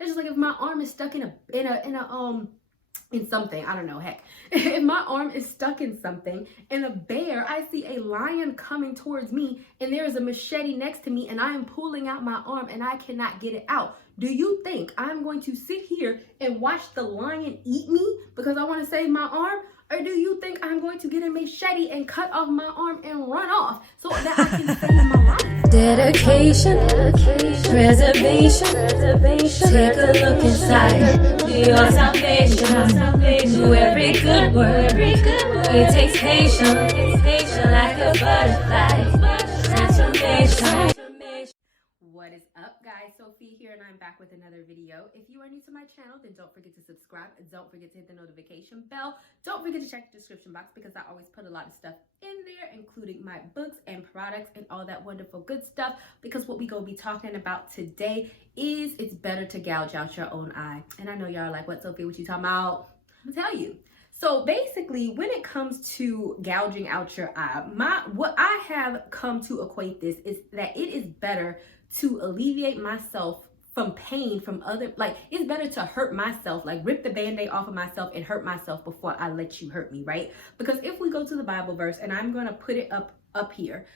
It's just like if my arm is stuck in something, I don't know, heck. If my arm is stuck in something and a bear, I see a lion coming towards me and there is a machete next to me and I am pulling out my arm and I cannot get it out. Do you think I'm going to sit here and watch the lion eat me because I want to save my arm? Or do you think I'm going to get a machete and cut off my arm and run off so that I can save my life? Dedication, preservation, take a look inside your salvation. Do every good work, it takes patience, like a butterfly, transformation. What is up, guys? Sophie here, and I'm back with another video. If you are new to my channel, then don't forget to subscribe. Don't forget to hit the notification bell. Don't forget to check the description box because I always put a lot of stuff in there, including my books and products and all that wonderful good stuff. Because what we gonna be talking about today is it's better to gouge out your own eye. And I know y'all are like, what, Sophie? What you talking about? I'm gonna tell you. So basically, when it comes to gouging out your eye, what I have come to equate this is that it is better to alleviate myself from pain from other, like it's better to hurt myself, like rip the band-aid off of myself and hurt myself before I let you hurt me, right? Because if we go to the Bible verse, and I'm going to put it up here.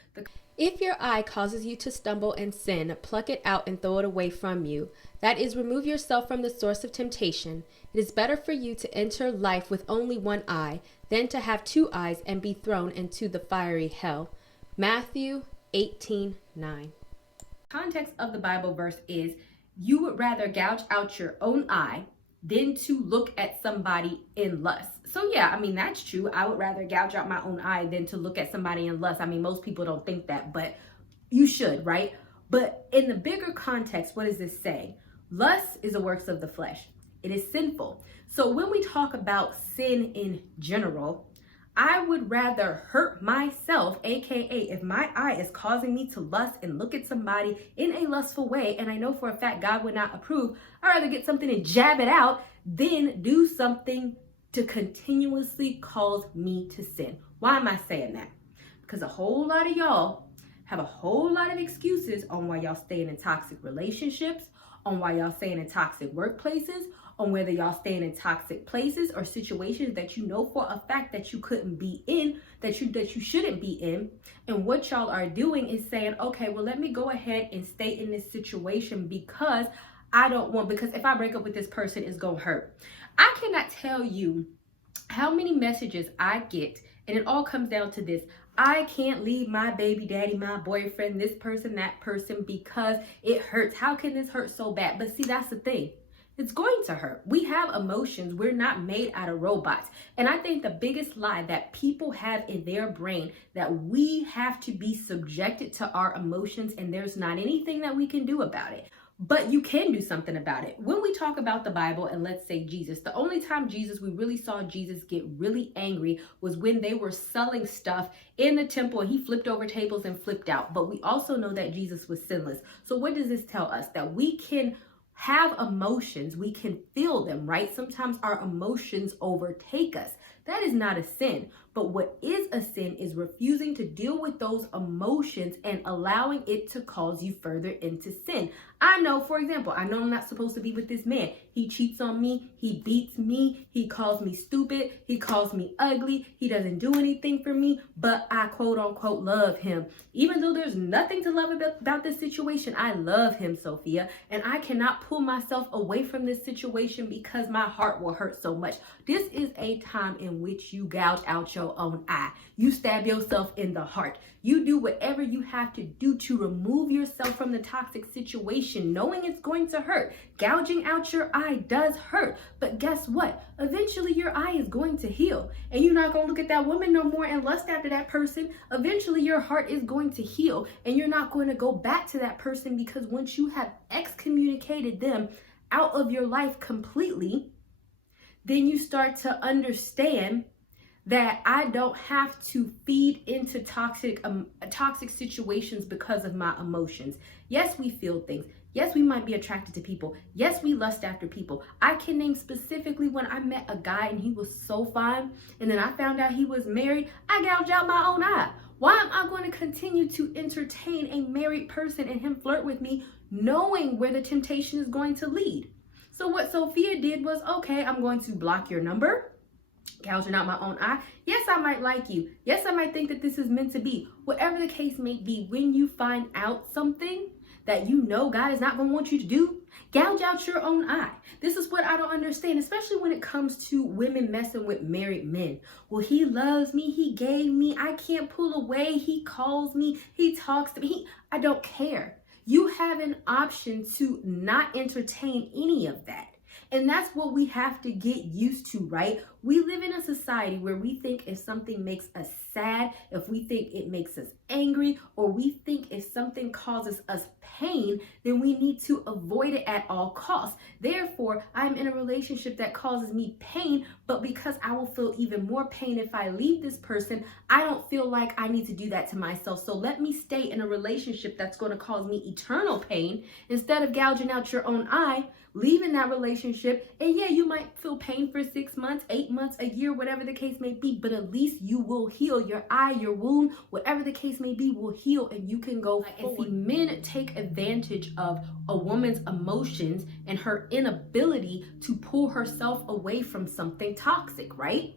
If your eye causes you to stumble and sin, pluck it out and throw it away from you. That is, remove yourself from the source of temptation. It is better for you to enter life with only one eye than to have two eyes and be thrown into the fiery hell. Matthew 18:9. Context of the Bible verse is you would rather gouge out your own eye than to look at somebody in lust. So yeah, I mean, that's true. I would rather gouge out my own eye than to look at somebody in lust. I mean, most people don't think that, but you should, right? But in the bigger context, what does this say? Lust is the works of the flesh. It is sinful. So when we talk about sin in general, I would rather hurt myself, aka if my eye is causing me to lust and look at somebody in a lustful way, and I know for a fact God would not approve, I'd rather get something and jab it out than do something to continuously cause me to sin. Why am I saying that? Because a whole lot of y'all have a whole lot of excuses on why y'all staying in toxic relationships, on why y'all staying in toxic workplaces, on whether y'all staying in toxic places or situations that you know for a fact that you couldn't be in, that you shouldn't be in. And what y'all are doing is saying, okay, well, let me go ahead and stay in this situation because if I break up with this person, it's gonna hurt. I cannot tell you how many messages I get, and it all comes down to this. I can't leave my baby daddy, my boyfriend, this person, that person, because it hurts. How can this hurt so bad? But see, that's the thing. It's going to hurt. We have emotions. We're not made out of robots. And I think the biggest lie that people have in their brain that we have to be subjected to our emotions and there's not anything that we can do about it. But you can do something about it. When we talk about the Bible and let's say Jesus, the only time we really saw Jesus get really angry was when they were selling stuff in the temple and he flipped over tables and flipped out. But we also know that Jesus was sinless. So what does this tell us? That we can have emotions, we can feel them, right? Sometimes our emotions overtake us. That is not a sin. But what is a sin is refusing to deal with those emotions and allowing it to cause you further into sin. I know, for example, I know I'm not supposed to be with this man. He cheats on me. He beats me. He calls me stupid. He calls me ugly. He doesn't do anything for me, but I quote unquote love him. Even though there's nothing to love about this situation, I love him, Sophia, and I cannot pull myself away from this situation because my heart will hurt so much. This is a time in which you gouge out your own eye. You stab yourself in the heart. You do whatever you have to do to remove yourself from the toxic situation, knowing it's going to hurt. Gouging out your eye does hurt, but guess what? Eventually your eye is going to heal and you're not going to look at that woman no more and lust after that person. Eventually your heart is going to heal and you're not going to go back to that person because once you have excommunicated them out of your life completely, then you start to understand that I don't have to feed into toxic situations because of my emotions. Yes, we feel things. Yes, we might be attracted to people. Yes, we lust after people. I can name specifically when I met a guy and he was so fine, and then I found out he was married, I gouged out my own eye. Why am I going to continue to entertain a married person and him flirt with me knowing where the temptation is going to lead? So what Sophia did was, okay, I'm going to block your number, gouging out my own eye. Yes, I might like you. Yes, I might think that this is meant to be. Whatever the case may be, when you find out something that you know God is not going to want you to do, gouge out your own eye. This is what I don't understand, especially when it comes to women messing with married men. Well, he loves me. He gave me. I can't pull away. He calls me. He talks to me. I don't care. You have an option to not entertain any of that. And that's what we have to get used to, right? We live in a society where we think if something makes us sad, if we think it makes us angry, or we think if something causes us pain, then we need to avoid it at all costs. Therefore, I'm in a relationship that causes me pain, but because I will feel even more pain if I leave this person, I don't feel like I need to do that to myself. So let me stay in a relationship that's going to cause me eternal pain instead of gouging out your own eye, leaving that relationship. And yeah, you might feel pain for 6 months, 8 months, a year, whatever the case may be, but at least you will heal. Your eye, your wound, whatever the case may be, will heal and you can go forward. And see, men take advantage of a woman's emotions and her inability to pull herself away from something toxic, right?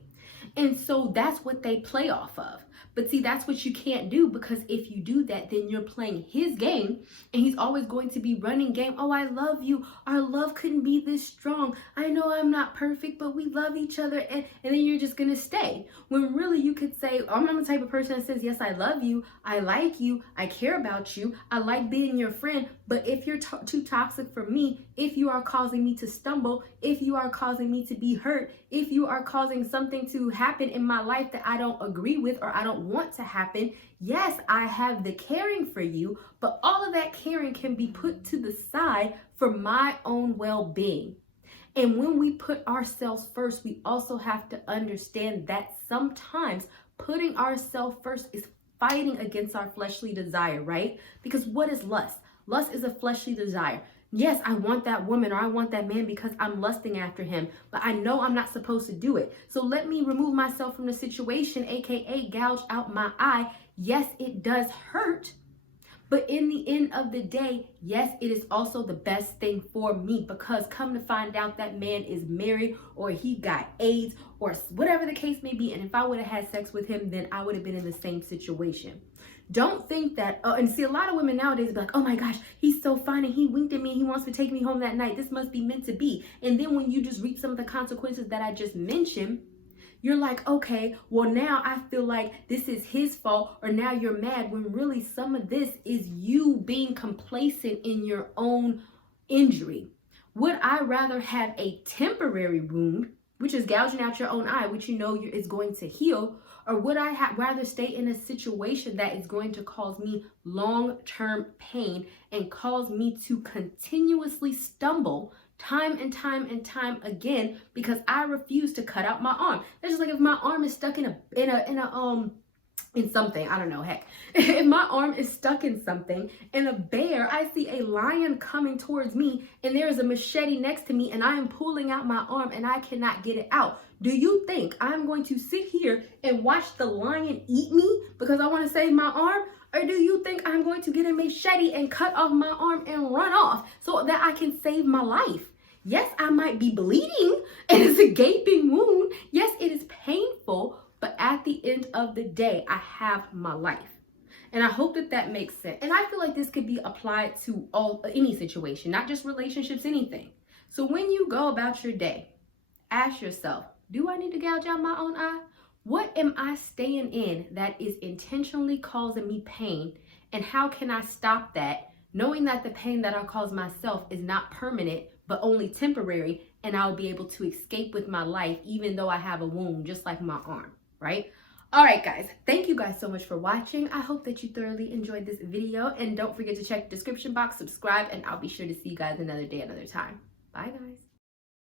And so that's what they play off of. But see, that's what you can't do, because if you do that, then you're playing his game and he's always going to be running game. Oh, I love you. Our love couldn't be this strong. I know I'm not perfect, but we love each other. And then you're just going to stay. When really you could say, I'm the type of person that says, yes, I love you. I like you. I care about you. I like being your friend. But if you're too toxic for me, if you are causing me to stumble, if you are causing me to be hurt, if you are causing something to happen in my life that I don't agree with or I don't want to happen, yes, I have the caring for you, but all of that caring can be put to the side for my own well-being. And when we put ourselves first, we also have to understand that sometimes putting ourselves first is fighting against our fleshly desire, right? Because what is lust? Lust is a fleshly desire. Yes, I want that woman or I want that man because I'm lusting after him, but I know I'm not supposed to do it. So let me remove myself from the situation, aka gouge out my eye. Yes, it does hurt, but in the end of the day, yes, it is also the best thing for me, because come to find out that man is married or he got AIDS or whatever the case may be. And if I would have had sex with him, then I would have been in the same situation. Don't think that, and see, a lot of women nowadays be like, oh my gosh, he's so fine and he winked at me and he wants to take me home that night. This must be meant to be. And then when you just reap some of the consequences that I just mentioned, you're like, okay, well now I feel like this is his fault, or now you're mad, when really some of this is you being complacent in your own injury. Would I rather have a temporary wound, which is gouging out your own eye, which you know is going to heal, or would I rather stay in a situation that is going to cause me long-term pain and cause me to continuously stumble time and time and time again because I refuse to cut out my arm? That's just like if my arm is stuck in something, I don't know, heck. If my arm is stuck in something and I see a lion coming towards me and there is a machete next to me and I am pulling out my arm and I cannot get it out. Do you think I'm going to sit here and watch the lion eat me because I want to save my arm? Or do you think I'm going to get a machete and cut off my arm and run off so that I can save my life? Yes, I might be bleeding and it's a gaping wound. Yes, it is painful, but at the end of the day, I have my life. And I hope that that makes sense. And I feel like this could be applied to any situation, not just relationships, anything. So when you go about your day, ask yourself, do I need to gouge out my own eye? What am I staying in that is intentionally causing me pain? And how can I stop that, knowing that the pain that I cause myself is not permanent, but only temporary, and I'll be able to escape with my life, even though I have a wound, just like my arm, right? All right, guys, thank you guys so much for watching. I hope that you thoroughly enjoyed this video, and don't forget to check the description box, subscribe, and I'll be sure to see you guys another day, another time. Bye, guys.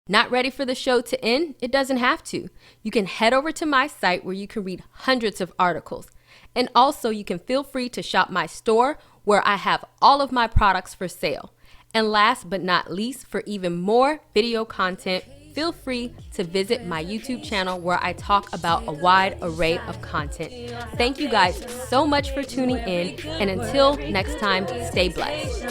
Not ready for the show to end? It doesn't have to. You can head over to my site where you can read hundreds of articles. And also you can feel free to shop my store where I have all of my products for sale. And last but not least, for even more video content, feel free to visit my YouTube channel where I talk about a wide array of content. Thank you guys so much for tuning in, and until next time, stay blessed.